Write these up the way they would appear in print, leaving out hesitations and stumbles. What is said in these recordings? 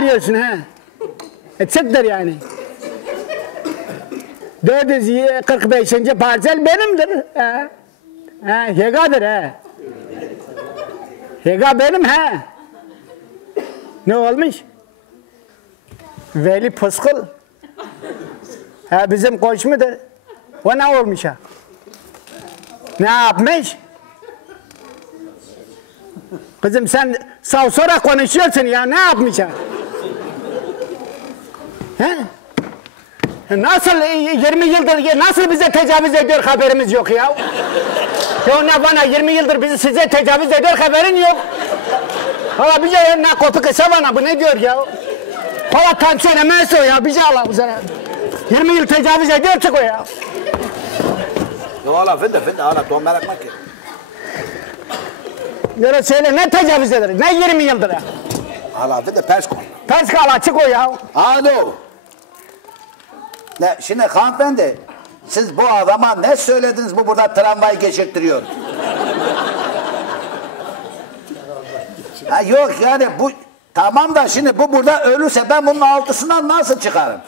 arıyorsun ha? Çıktır yani. 445. parsel benimdir. Hega'dır ha. Hega benim ha. Ne olmuş? Veli Pıskıl. Ha bizim komşumudur. O ne olmuş ha? Ne yapmış? Kızım sen savsora konuşuyorsun ya, ne yapmış ha? He? Nasıl 20 yıldır nasıl bize tecavüz ediyor haberimiz yok ya? Ya ne bana 20 yıldır bizi size tecavüz ediyor haberin yok. Hala bize ne kopuk ise bana bu ne diyor ya? Hala tansiyon emesi o ya bize Allah bize. 20 yıl tecavüz ediyor çık o ya. Ya hala fende hala ton merakma ki. Yere söyle ne tecavüz eder? Ne 20 yıldır ya? Hala fende pers konu. Pers kala çık o ya. Alo. Ne, şimdi hanımefendi, siz bu adama ne söylediniz bu burada tramvayı geçirttiriyor? Ha, yok yani bu, tamam da şimdi bu burada ölürse ben bunun altısından nasıl çıkarım?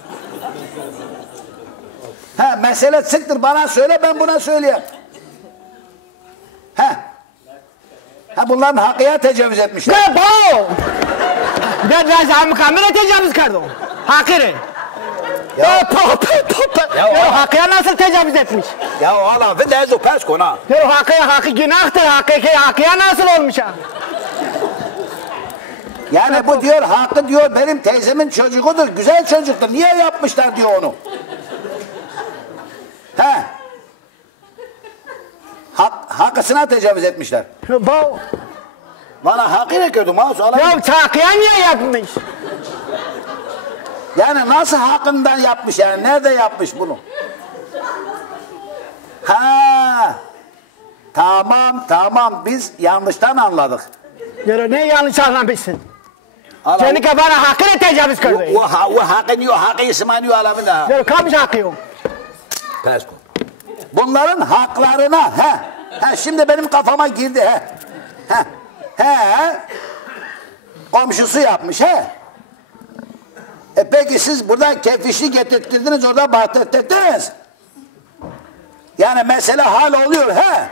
Ha, mesele sıktır bana söyle ben buna söyleyeyim. Ha bunların hakkıya tecavüz etmişler. Ne bu? Ben razı kamera tecavüz kardım. Hakire. Ya hakkıya nasıl tecavüz etmiş? Ya hala ve ne pers kona. Ya hakkı günahtır. Hakkıya nasıl olmuş ha? Yani bu diyor hakkı diyor benim teyzemin çocuğudur, güzel çocuktur. Niye yapmışlar diyor onu. He. Hakkısına tecavüz etmişler. Bu. Valla hakkı ne gördüm ha? Ya hakkıya niye yapmış? Yani nasıl hakkından yapmış yani? Nerede yapmış bunu? Ha. Tamam biz yanlıştan anladık. Ya ne yanlış anlamışsın? Senin kafana hakkıyla tecavüz kırdı. O hakkı diyor, hakkı ismaniyor alamında. Ya kamış hakkı yok. Pers konu. Bunların haklarına şimdi benim kafama girdi komşusu yapmış peki siz burada kefişli getirttirdiniz orada bahsettirdiniz. Yani mesele hal oluyor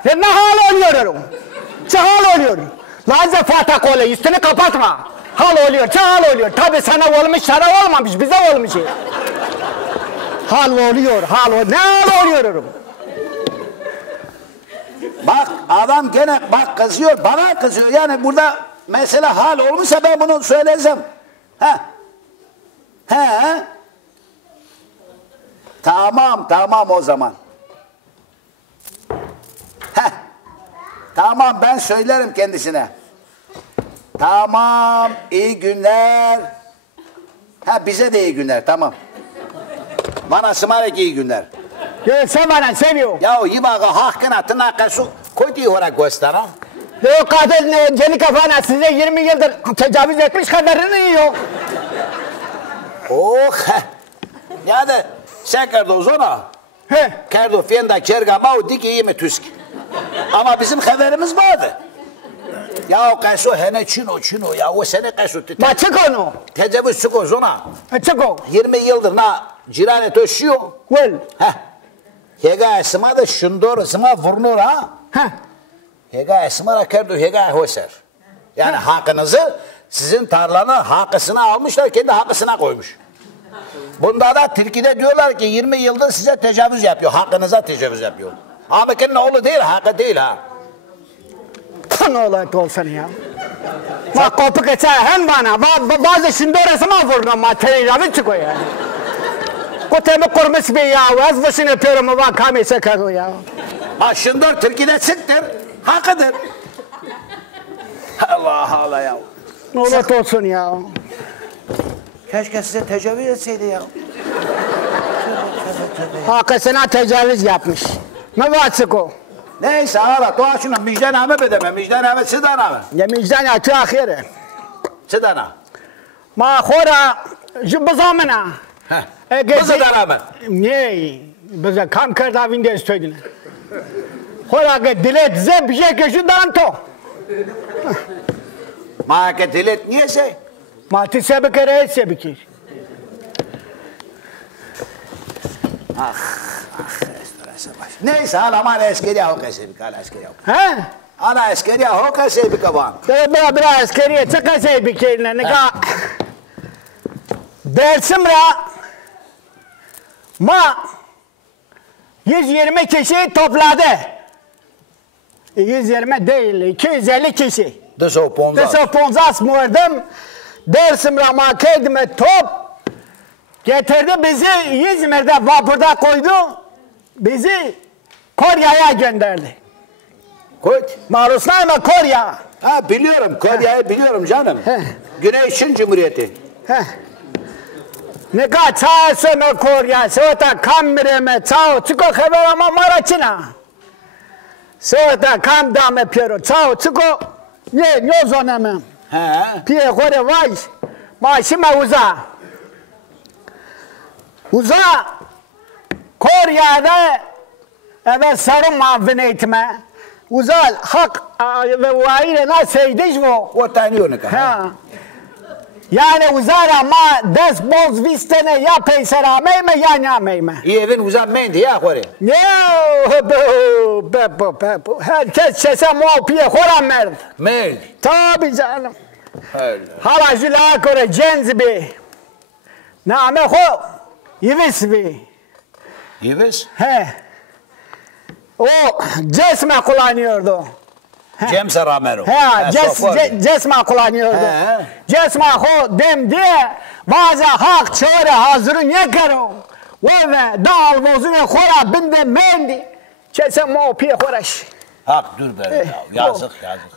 Ya ne hal oluyor? Ne hal oluyor? Lazım Fatih Kole üstünü kapatma. Hal oluyor, ne hal oluyor? Tabi sana olmuş, sana olmamış, bize olmuş. Hal oluyor. Ne hal oluyor? Bak adam gene bak kızıyor, bana kızıyor. Yani burada mesele hal olmuşsa ben bunu söyleyeceğim. Tamam o zaman. Tamam ben söylerim kendisine. Tamam iyi günler. Bize de iyi günler tamam. Bana ısmarladık iyi günler. Ya sen bana seviyor. Ya yibaga hakkına tırnakla su koyduğu olarak göster ha. Ya kadın Ceni kafana size 20 yıldır tecavüz etmiş kadarını yok. Yani sen kardo zona. Kardo fiyenda kergama o dik iyi mi tüsk. Ama bizim haberimiz vardı. Ya o kaso hene çino ya o sene kaso tete. Ma çık onu. Tecavüz çık o zona. Çık o. 20 yıldır na cirane toşuyor. Well. Hega esma da şundur esma vurnur ha. Hega esma kardo hega hoser. Yani hakkınızı sizin tarlanın hakkısına almışlar kendi hakkısına koymuş. Bunda da Türkiye'de diyorlar ki 20 yıldır size tecavüz yapıyor. Hakkınıza tecavüz yapıyor. Ama kendi oğlu değil, hakkı değil ha. Ne olaydı olsan ya. Bak kopuk etse hem bana. Bazı şimdi orası mı vurdun ama tecavüz çıkıyor ya. Kutemi kurmuş bir ya. Az başını öpüyorum ama kamese kalıyor ya. Ha şundur Türkiye'de çıktır. Hakkıdır. Allah ya. Ne olaydı olsun ya. Keşke size tecavüz etseydi ya. Hakkısına tecavüz yapmış. Ne var o? Neyse hala doğa şunu müjdename bedeme. Müjdename sıdaname. Ya müjden açı ahire. Sıdana. Ma khora bızamına. Bızdaname. Ne? Bize kam karda vinde istedin. Khora ke dilet ze bir şey ki şundan to. Ma ke dilet niye şey? Mati sebekere et sebekir. Neyse hala askeri ha kese bir askeri ha. Ha? Ana askeri ha kese bir kavan. Bira askeriye çaka sebekir ne ka. Dersimra ma 120 kişi topladı. 120 değil, 250 kişi. 250 mordum. Dersimra ma kedime top getirdi bizi İzmir'de vapurda koydu. Bizi Kore'ye gönderdi. Marusname Kore. Ha biliyorum Kore'yi biliyorum canım. Güney Çin Cumhuriyeti. Ne kadar çağırsın Kore'ye. Sonra kamereme çağır. Çıkı haber ama maraçına. Sonra kam dame piyero. Çağır çıkı. Ne zonamım. Piye Kore vay. Maaşıma uza. Uza. Kore'de evet sarı mavin eğitime. Uzal hak ve vaile naseydiş bu. O tanıyor ne kadar. Yani uzar ama dest boz vistene ya peysera meyme ya nyameyme. Evin uzanmayın diye Kore. Ne bu. Herkes çese muapiye Kore merd. Merd. Tabi canım. Hala jüla Kore cenzibi. Name ho. Yivis bi. Yivis? He. O cisme kullanıyordu. Cemse Ramero. Cisme kullanıyordu. Cisme ho dem diye bazı hak çare hazırı ne karo. Ve dal bozunu kora binde mendi. Çese mo piye koraş. Hak dur be. Yazık.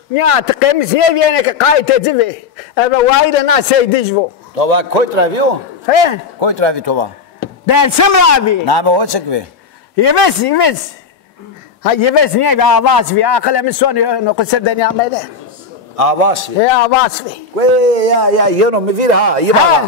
Ya tıkemiz ye viyene ki kayıteci ve eve vaide naseydiş bu. Tova koy travi o? He? Koy travi tova. Dersim abi. Name o çıkvi? Yivis. Ha yivis niye bir avaz bir akılımı sonuyor nokusur denyamede. Avaz vi? He avaz vi. Ya yeno mi vir ha iyi baba.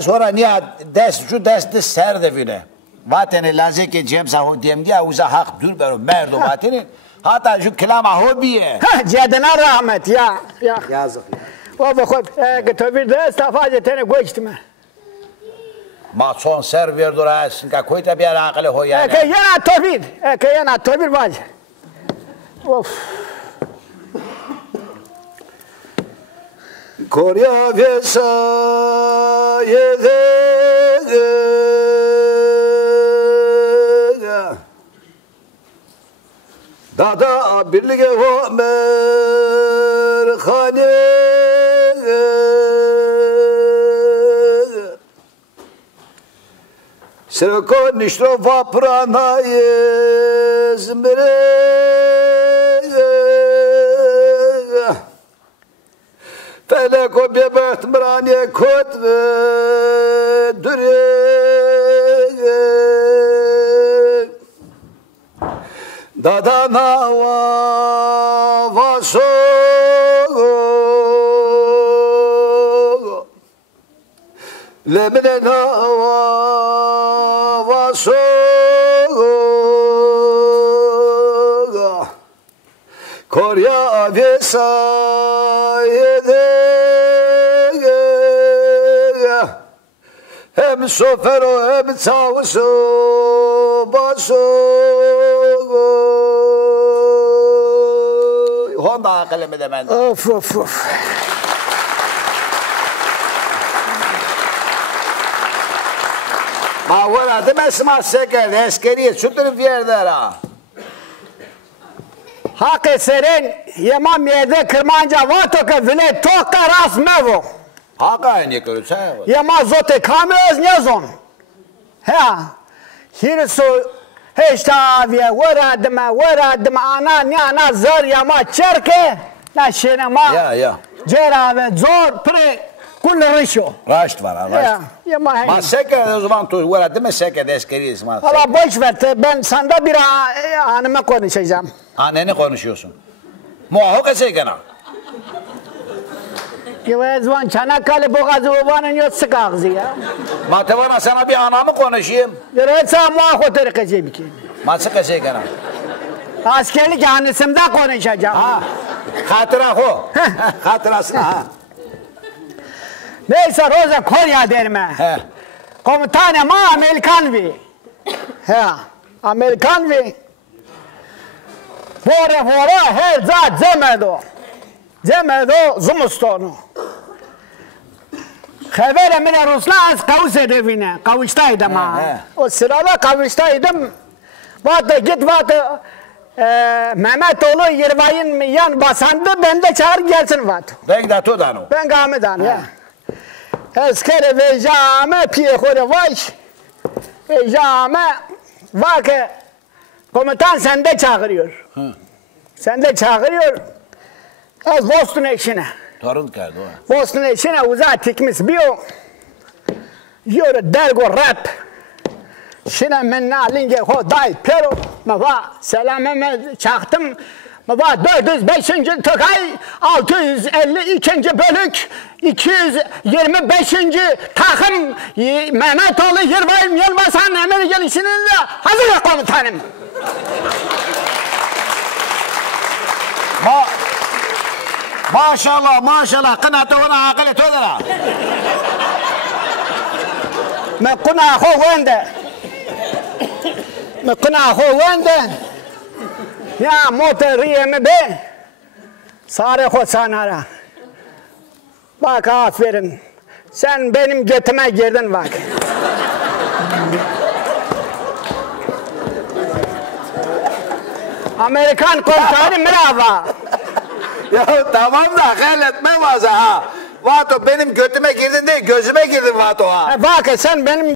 Sonra niye dest ser devine. Vatene lazım ki Cemse ho diyem diye uza hak dur bero merdo vatene. Hatta şu kelama ho biye. Cedena rahmet ya. Yazık ya. O bakıp götür de istifa etene geçtim. Ma son ser verdur aslında ka koyta bir akıllı ho yani. Yana tobir var. Of. Korea vesa yede. Dada birlige ho merhane. Srko ništo vaprana jezmre. Feleko bebet mranje kot dure. Dadana vaso. Lemne vaso. Korea vesa hem sofero hem çavuşu başı Honda akılımı demende. Of. Ma vora demesma seker eskeriye sütürüp yerler ha. Hak eserin yemam yerde kırmanca vato ke vile toka ras mevo. Haka ne görürse. Yema zote kamez nezon. Ha. Hirsu heştaviye veradım ana zar yama çerke na şenema. Ya. Cera ve zor pre kullarışo. Raşt var raşt. Yema hey. Ma seker o zaman tu vora deme seker eskeriye isma. Allah boş ver ben sanda bir anıma konuşacağım. Anneni konuşuyorsun. Muhakkak esekena. Yıvazvan Çanakkale boğazı obanın yok sık ağzı ya. Matevana sana bir anamı konuşayım. Yürüyse muhakkak terkece bir ki. Maçık esekena. Askerlik anısımda konuşacağım. Ha. Hatıra ho. Hatırasına ha. Neyse Roza Konya derme. He. Komutanım Amerikan vi. He. Amerikan vi. Vore her zat zemedo. Zemedo zumustonu. Xevere mine Ruslan az kavus edevine. Kavuştaydım ha. O sırada kavuştaydım. Vatı git vatı Mehmetoğlu Yirvay'ın yan basandı. Ben de çağır gelsin vatı. Ben de tutan o. Ben gamedan ya. Eskere vecame piyekore vaş. Vecame vakı komutan sende çağırıyor. Sende çağırıyor. Az Boston eşine. Torun kardı o. Boston eşine uzat tikmiş biyo. Yore dergo rap. Şine menna linge ho day pero. Mava selameme çaktım. Mava 405. Tokay 652. bölük 225. takım Mehmetoğlu Yirvay'ın Yılmaz'ın emir gelişinin de hazır komutanım. Maşallah kınatı ona akıl et ödera. Mekuna ho wende. Mekuna ho wende. Ya motoriyeme be. Sare ho sanara. Bak aferin. Sen benim götüme girdin bak. Amerikan komutanı merhaba. Ya tamam da halletme vaza ha. Vato benim götüme girdin değil gözüme girdin Vato ha. Bak sen benim